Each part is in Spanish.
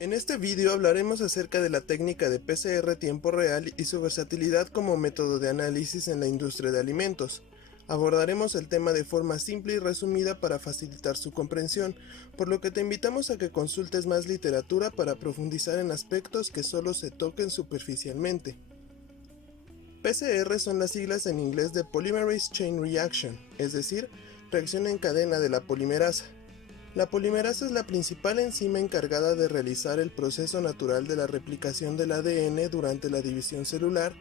En este vídeo hablaremos acerca de la técnica de PCR tiempo real y su versatilidad como método de análisis en la industria de alimentos. Abordaremos el tema de forma simple y resumida para facilitar su comprensión, por lo que te invitamos a que consultes más literatura para profundizar en aspectos que solo se toquen superficialmente. PCR son las siglas en inglés de Polymerase Chain Reaction, es decir, reacción en cadena de la polimerasa. La polimerasa es la principal enzima encargada de realizar el proceso natural de la replicación del ADN durante la división celular,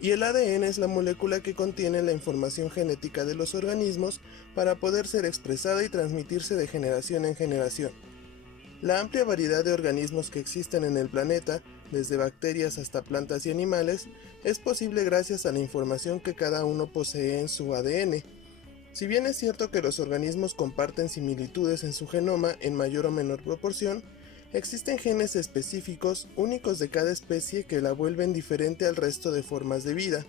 y el ADN es la molécula que contiene la información genética de los organismos para poder ser expresada y transmitirse de generación en generación. La amplia variedad de organismos que existen en el planeta, desde bacterias hasta plantas y animales, es posible gracias a la información que cada uno posee en su ADN. Si bien es cierto que los organismos comparten similitudes en su genoma en mayor o menor proporción, existen genes específicos únicos de cada especie que la vuelven diferente al resto de formas de vida.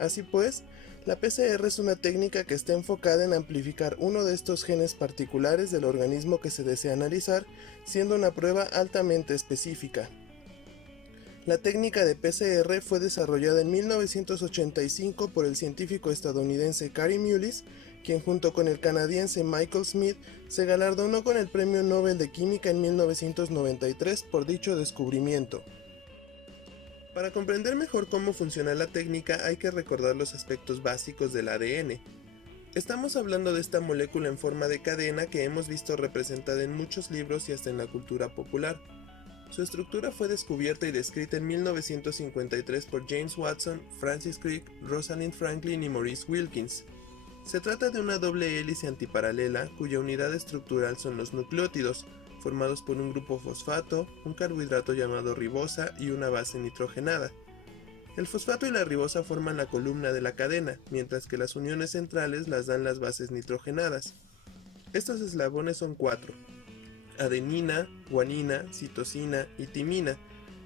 Así pues, la PCR es una técnica que está enfocada en amplificar uno de estos genes particulares del organismo que se desea analizar, siendo una prueba altamente específica. La técnica de PCR fue desarrollada en 1985 por el científico estadounidense Kary Mullis, quien junto con el canadiense Michael Smith se galardonó con el Premio Nobel de Química en 1993 por dicho descubrimiento. Para comprender mejor cómo funciona la técnica hay que recordar los aspectos básicos del ADN. Estamos hablando de esta molécula en forma de cadena que hemos visto representada en muchos libros y hasta en la cultura popular. Su estructura fue descubierta y descrita en 1953 por James Watson, Francis Crick, Rosalind Franklin y Maurice Wilkins. Se trata de una doble hélice antiparalela cuya unidad estructural son los nucleótidos, formados por un grupo fosfato, un carbohidrato llamado ribosa y una base nitrogenada. El fosfato y la ribosa forman la columna de la cadena, mientras que las uniones centrales las dan las bases nitrogenadas. Estos eslabones son 4: adenina, guanina, citosina y timina,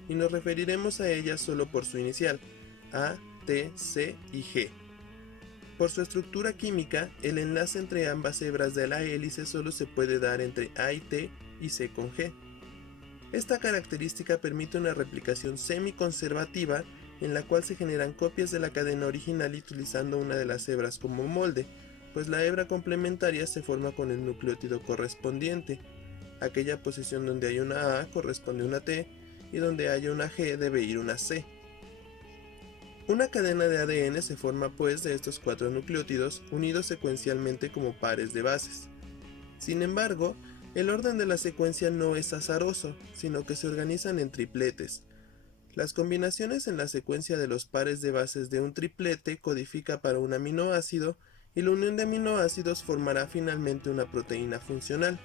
y nos referiremos a ellas solo por su inicial, A, T, C y G. Por su estructura química, el enlace entre ambas hebras de la hélice solo se puede dar entre A y T y C con G. Esta característica permite una replicación semi-conservativa en la cual se generan copias de la cadena original utilizando una de las hebras como molde, pues la hebra complementaria se forma con el nucleótido correspondiente. Aquella posición donde hay una A corresponde a una T y donde haya una G debe ir una C. Una cadena de ADN se forma pues de estos 4 nucleótidos unidos secuencialmente como pares de bases. Sin embargo, el orden de la secuencia no es azaroso, sino que se organizan en tripletes. Las combinaciones en la secuencia de los pares de bases de un triplete codifica para un aminoácido y la unión de aminoácidos formará finalmente una proteína funcional.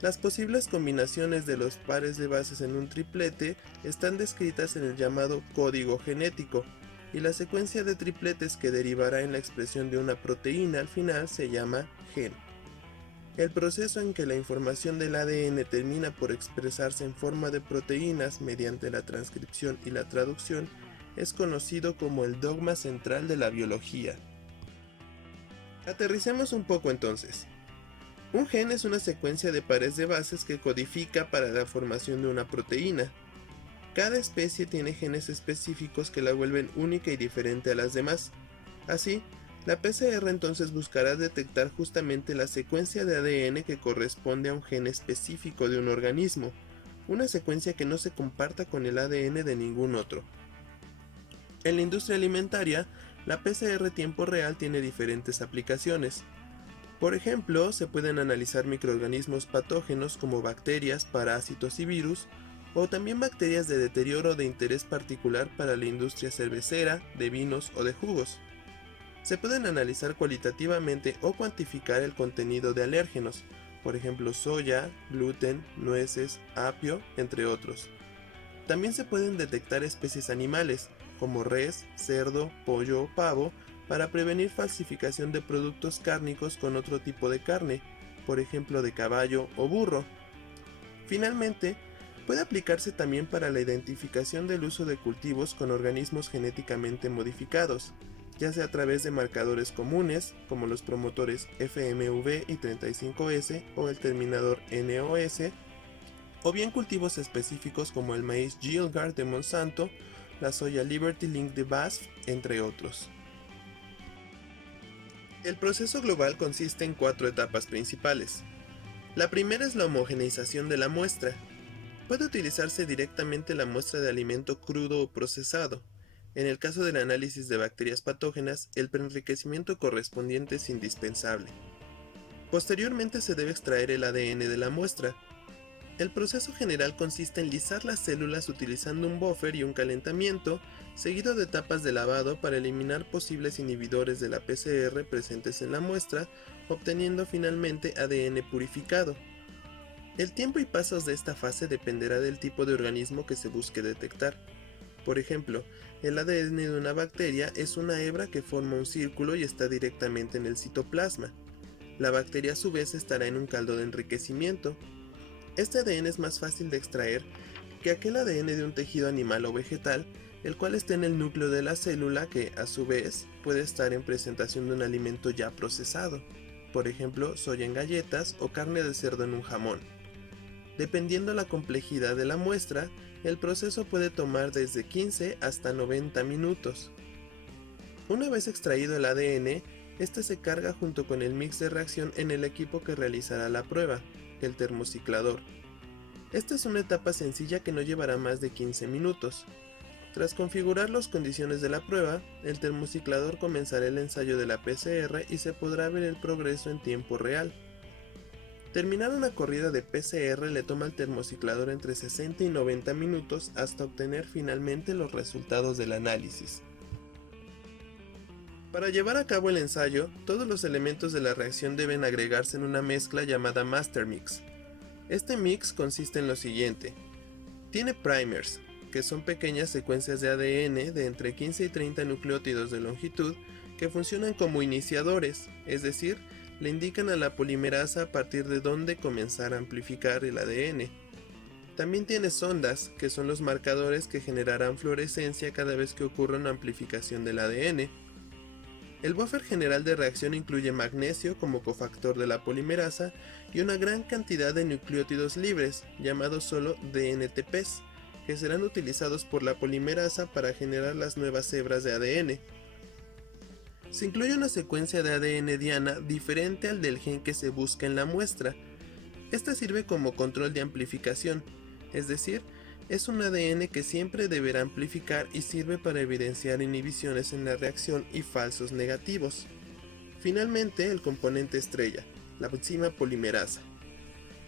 Las posibles combinaciones de los pares de bases en un triplete están descritas en el llamado código genético, y la secuencia de tripletes que derivará en la expresión de una proteína al final se llama gen. El proceso en que la información del ADN termina por expresarse en forma de proteínas mediante la transcripción y la traducción es conocido como el dogma central de la biología. Aterricemos un poco entonces. Un gen es una secuencia de pares de bases que codifica para la formación de una proteína. Cada especie tiene genes específicos que la vuelven única y diferente a las demás. Así, la PCR entonces buscará detectar justamente la secuencia de ADN que corresponde a un gen específico de un organismo, una secuencia que no se comparta con el ADN de ningún otro. En la industria alimentaria, la PCR tiempo real tiene diferentes aplicaciones. Por ejemplo, se pueden analizar microorganismos patógenos como bacterias, parásitos y virus, o también bacterias de deterioro de interés particular para la industria cervecera, de vinos o de jugos. Se pueden analizar cualitativamente o cuantificar el contenido de alérgenos, por ejemplo soya, gluten, nueces, apio, entre otros. También se pueden detectar especies animales, como res, cerdo, pollo o pavo, para prevenir falsificación de productos cárnicos con otro tipo de carne, por ejemplo de caballo o burro. Finalmente, puede aplicarse también para la identificación del uso de cultivos con organismos genéticamente modificados, ya sea a través de marcadores comunes, como los promotores FMV y 35S o el terminador NOS, o bien cultivos específicos como el maíz Gilgard de Monsanto, la soya Liberty Link de BASF, entre otros. El proceso global consiste en 4 etapas principales. La primera es la homogeneización de la muestra. Puede utilizarse directamente la muestra de alimento crudo o procesado. En el caso del análisis de bacterias patógenas, el preenriquecimiento correspondiente es indispensable. Posteriormente se debe extraer el ADN de la muestra. El proceso general consiste en lisar las células utilizando un buffer y un calentamiento, seguido de etapas de lavado para eliminar posibles inhibidores de la PCR presentes en la muestra, obteniendo finalmente ADN purificado. El tiempo y pasos de esta fase dependerá del tipo de organismo que se busque detectar. Por ejemplo, el ADN de una bacteria es una hebra que forma un círculo y está directamente en el citoplasma. La bacteria a su vez estará en un caldo de enriquecimiento. Este ADN es más fácil de extraer que aquel ADN de un tejido animal o vegetal, el cual está en el núcleo de la célula que, a su vez, puede estar en presentación de un alimento ya procesado, por ejemplo, soya en galletas o carne de cerdo en un jamón. Dependiendo la complejidad de la muestra, el proceso puede tomar desde 15 hasta 90 minutos. Una vez extraído el ADN, este se carga junto con el mix de reacción en el equipo que realizará la prueba, el termociclador. Esta es una etapa sencilla que no llevará más de 15 minutos. Tras configurar las condiciones de la prueba, el termociclador comenzará el ensayo de la PCR y se podrá ver el progreso en tiempo real. Terminar una corrida de PCR le toma al termociclador entre 60 y 90 minutos hasta obtener finalmente los resultados del análisis. Para llevar a cabo el ensayo, todos los elementos de la reacción deben agregarse en una mezcla llamada Master Mix. Este mix consiste en lo siguiente. Tiene primers, que son pequeñas secuencias de ADN de entre 15 y 30 nucleótidos de longitud que funcionan como iniciadores, es decir, le indican a la polimerasa a partir de dónde comenzar a amplificar el ADN. También tiene sondas, que son los marcadores que generarán fluorescencia cada vez que ocurra una amplificación del ADN. El buffer general de reacción incluye magnesio como cofactor de la polimerasa y una gran cantidad de nucleótidos libres, llamados solo DNTPs, que serán utilizados por la polimerasa para generar las nuevas hebras de ADN. Se incluye una secuencia de ADN diana diferente al del gen que se busca en la muestra. Esta sirve como control de amplificación, es decir, es un ADN que siempre deberá amplificar y sirve para evidenciar inhibiciones en la reacción y falsos negativos. Finalmente, el componente estrella, la enzima polimerasa.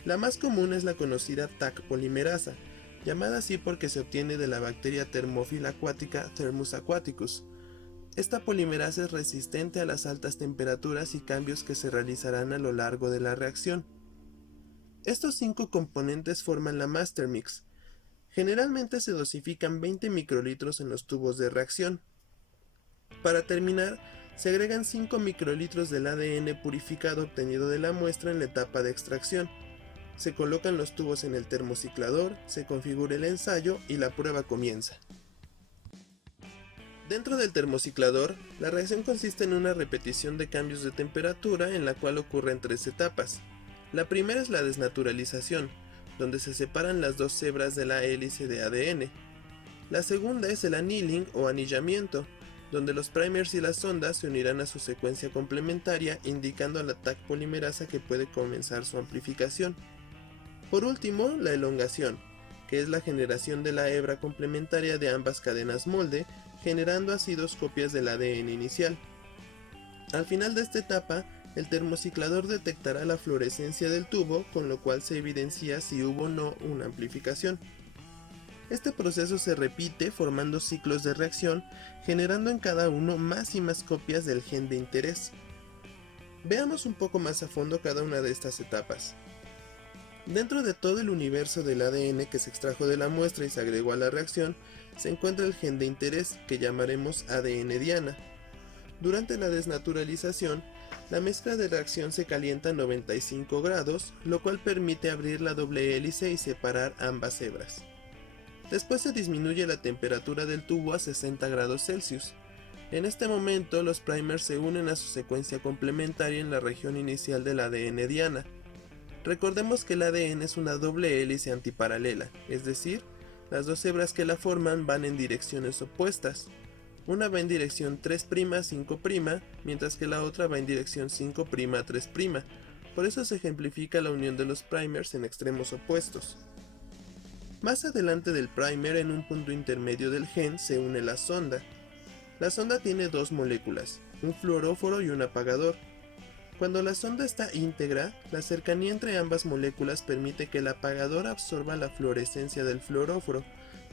La más común es la conocida Taq polimerasa, llamada así porque se obtiene de la bacteria termófila acuática Thermus aquaticus. Esta polimerasa es resistente a las altas temperaturas y cambios que se realizarán a lo largo de la reacción. Estos 5 componentes forman la Master Mix. Generalmente se dosifican 20 microlitros en los tubos de reacción. Para terminar, se agregan 5 microlitros del ADN purificado obtenido de la muestra en la etapa de extracción. Se colocan los tubos en el termociclador, se configura el ensayo y la prueba comienza. Dentro del termociclador, la reacción consiste en una repetición de cambios de temperatura en la cual ocurren 3 etapas. La primera es la desnaturalización, donde se separan las dos hebras de la hélice de ADN. La segunda es el annealing o anillamiento, donde los primers y las sondas se unirán a su secuencia complementaria, indicando a la Taq polimerasa que puede comenzar su amplificación. Por último, la elongación, que es la generación de la hebra complementaria de ambas cadenas molde, generando así 2 copias del ADN inicial. Al final de esta etapa, el termociclador detectará la fluorescencia del tubo, con lo cual se evidencia si hubo o no una amplificación. Este proceso se repite formando ciclos de reacción, generando en cada uno más y más copias del gen de interés. Veamos un poco más a fondo cada una de estas etapas. Dentro de todo el universo del ADN que se extrajo de la muestra y se agregó a la reacción, se encuentra el gen de interés, que llamaremos ADN diana. Durante la desnaturalización, la mezcla de reacción se calienta a 95 grados, lo cual permite abrir la doble hélice y separar ambas hebras. Después se disminuye la temperatura del tubo a 60 grados Celsius. En este momento, los primers se unen a su secuencia complementaria en la región inicial del ADN diana. Recordemos que el ADN es una doble hélice antiparalela, es decir, las dos hebras que la forman van en direcciones opuestas. Una va en dirección 3', 5', mientras que la otra va en dirección 5', 3'. Por eso se ejemplifica la unión de los primers en extremos opuestos. Más adelante del primer, en un punto intermedio del gen, se une la sonda. La sonda tiene dos moléculas, un fluoróforo y un apagador. Cuando la sonda está íntegra, la cercanía entre ambas moléculas permite que el apagador absorba la fluorescencia del fluoróforo,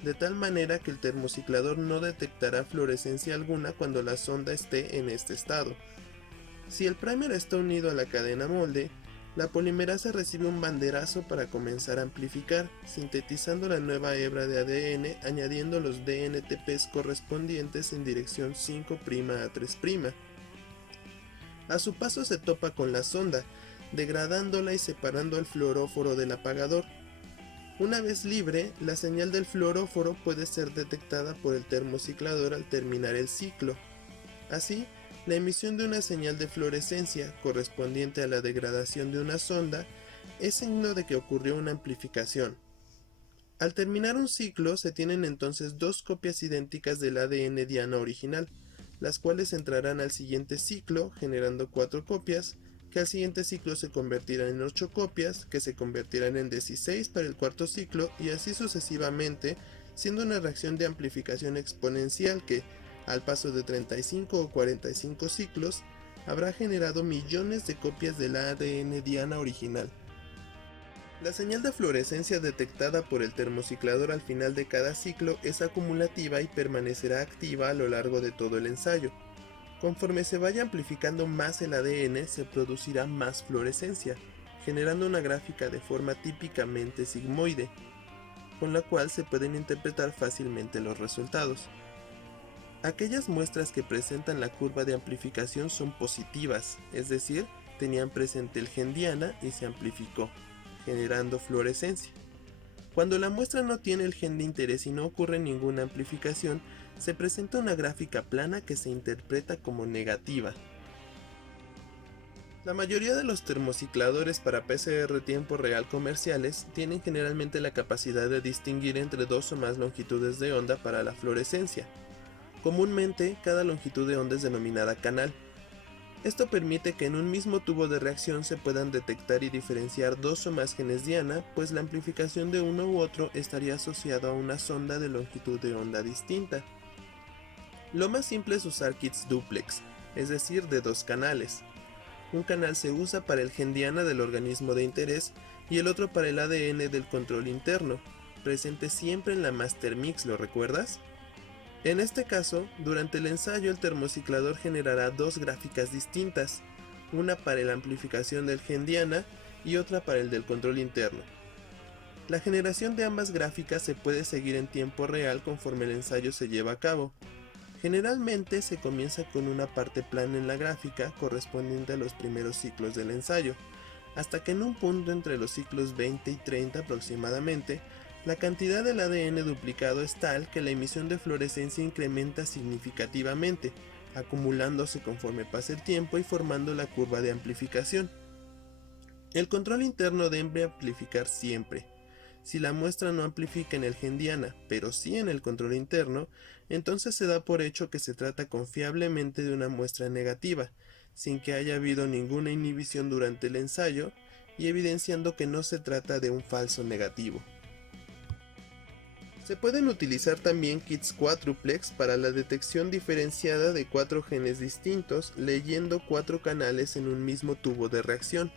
de tal manera que el termociclador no detectará fluorescencia alguna cuando la sonda esté en este estado. Si el primer está unido a la cadena molde, la polimerasa recibe un banderazo para comenzar a amplificar, sintetizando la nueva hebra de ADN, añadiendo los DNTPs correspondientes en dirección 5' a 3'. A su paso se topa con la sonda, degradándola y separando al fluoróforo del apagador. Una vez libre, la señal del fluoróforo puede ser detectada por el termociclador al terminar el ciclo. Así, la emisión de una señal de fluorescencia, correspondiente a la degradación de una sonda, es signo de que ocurrió una amplificación. Al terminar un ciclo, se tienen entonces dos copias idénticas del ADN diana original, las cuales entrarán al siguiente ciclo, generando 4 copias, que al siguiente ciclo se convertirán en 8 copias, que se convertirán en 16 para el cuarto ciclo, y así sucesivamente, siendo una reacción de amplificación exponencial que, al paso de 35 o 45 ciclos, habrá generado millones de copias del ADN diana original. La señal de fluorescencia detectada por el termociclador al final de cada ciclo es acumulativa y permanecerá activa a lo largo de todo el ensayo. Conforme se vaya amplificando más el ADN, se producirá más fluorescencia, generando una gráfica de forma típicamente sigmoide, con la cual se pueden interpretar fácilmente los resultados. Aquellas muestras que presentan la curva de amplificación son positivas, es decir, tenían presente el gen diana y se amplificó, generando fluorescencia. Cuando la muestra no tiene el gen de interés y no ocurre ninguna amplificación, se presenta una gráfica plana que se interpreta como negativa. La mayoría de los termocicladores para PCR tiempo real comerciales tienen generalmente la capacidad de distinguir entre dos o más longitudes de onda para la fluorescencia. Comúnmente, cada longitud de onda es denominada canal. Esto permite que en un mismo tubo de reacción se puedan detectar y diferenciar dos o más genes diana, pues la amplificación de uno u otro estaría asociado a una sonda de longitud de onda distinta. Lo más simple es usar kits duplex, es decir, de dos canales. Un canal se usa para el gen diana del organismo de interés y el otro para el ADN del control interno, presente siempre en la master mix, ¿lo recuerdas? En este caso, durante el ensayo el termociclador generará dos gráficas distintas, una para la amplificación del gen diana y otra para el del control interno. La generación de ambas gráficas se puede seguir en tiempo real conforme el ensayo se lleva a cabo. Generalmente se comienza con una parte plana en la gráfica correspondiente a los primeros ciclos del ensayo, hasta que en un punto entre los ciclos 20 y 30 aproximadamente, la cantidad del ADN duplicado es tal que la emisión de fluorescencia incrementa significativamente, acumulándose conforme pasa el tiempo y formando la curva de amplificación. El control interno debe amplificar siempre. Si la muestra no amplifica en el gen diana, pero sí en el control interno, entonces se da por hecho que se trata confiablemente de una muestra negativa, sin que haya habido ninguna inhibición durante el ensayo, y evidenciando que no se trata de un falso negativo. Se pueden utilizar también kits cuádruplex para la detección diferenciada de 4 genes distintos, leyendo 4 canales en un mismo tubo de reacción.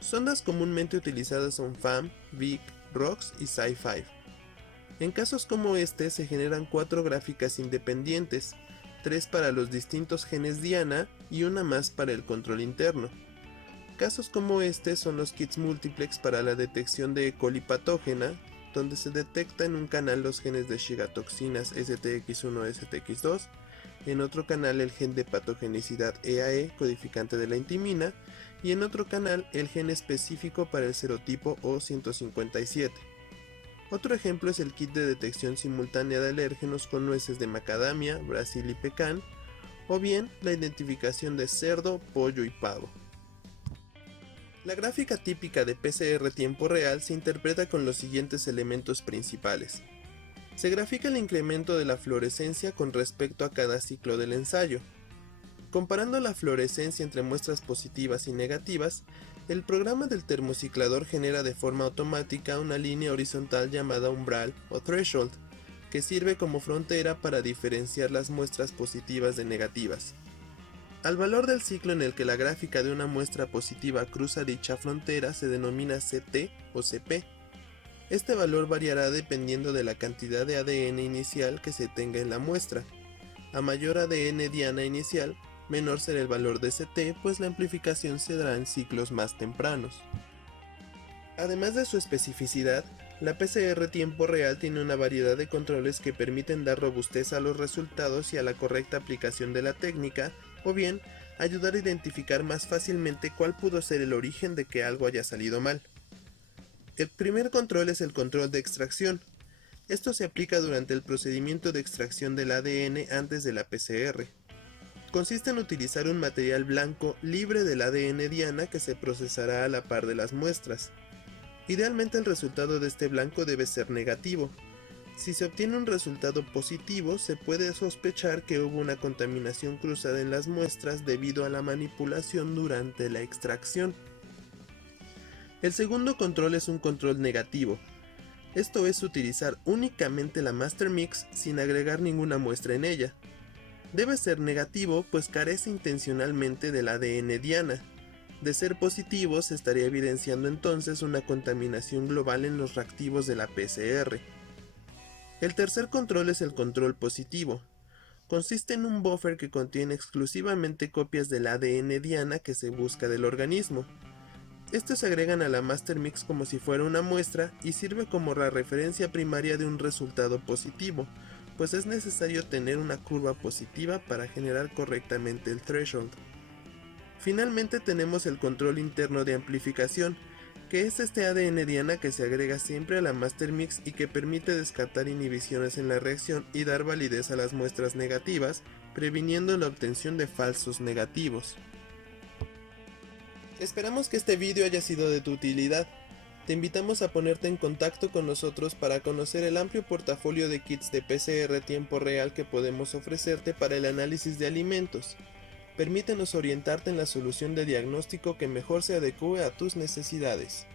Sondas comúnmente utilizadas son FAM, VIC, ROX y Sci5. En casos como este se generan 4 gráficas independientes, 3 para los distintos genes diana y una más para el control interno. Casos como este son los kits multiplex para la detección de E. coli patógena, donde se detecta en un canal los genes de Shiga-toxinas STX1 STX2, en otro canal el gen de patogenicidad EAE codificante de la intimina y en otro canal el gen específico para el serotipo O157. Otro ejemplo es el kit de detección simultánea de alérgenos con nueces de macadamia, brasil y pecan, o bien la identificación de cerdo, pollo y pavo. La gráfica típica de PCR tiempo real se interpreta con los siguientes elementos principales. Se grafica el incremento de la fluorescencia con respecto a cada ciclo del ensayo. Comparando la fluorescencia entre muestras positivas y negativas, el programa del termociclador genera de forma automática una línea horizontal llamada umbral o threshold, que sirve como frontera para diferenciar las muestras positivas de negativas. Al valor del ciclo en el que la gráfica de una muestra positiva cruza dicha frontera se denomina CT o CP. Este valor variará dependiendo de la cantidad de ADN inicial que se tenga en la muestra. A mayor ADN diana inicial, menor será el valor de CT, pues la amplificación se dará en ciclos más tempranos. Además de su especificidad, la PCR tiempo real tiene una variedad de controles que permiten dar robustez a los resultados y a la correcta aplicación de la técnica, o bien ayudar a identificar más fácilmente cuál pudo ser el origen de que algo haya salido mal. El primer control es el control de extracción. Esto se aplica durante el procedimiento de extracción del ADN antes de la PCR. Consiste en utilizar un material blanco libre del ADN diana que se procesará a la par de las muestras. Idealmente el resultado de este blanco debe ser negativo. Si se obtiene un resultado positivo, se puede sospechar que hubo una contaminación cruzada en las muestras debido a la manipulación durante la extracción. El segundo control es un control negativo. Esto es utilizar únicamente la master mix sin agregar ninguna muestra en ella. Debe ser negativo pues carece intencionalmente del ADN diana. De ser positivo, se estaría evidenciando entonces una contaminación global en los reactivos de la PCR. El tercer control es el control positivo. Consiste en un buffer que contiene exclusivamente copias del ADN diana que se busca del organismo. Estos se agregan a la master mix como si fuera una muestra y sirve como la referencia primaria de un resultado positivo, pues es necesario tener una curva positiva para generar correctamente el threshold. Finalmente tenemos el control interno de amplificación, que es este ADN diana que se agrega siempre a la master mix y que permite descartar inhibiciones en la reacción y dar validez a las muestras negativas, previniendo la obtención de falsos negativos. Esperamos que este vídeo haya sido de tu utilidad. Te invitamos a ponerte en contacto con nosotros para conocer el amplio portafolio de kits de PCR tiempo real que podemos ofrecerte para el análisis de alimentos. Permítenos orientarte en la solución de diagnóstico que mejor se adecue a tus necesidades.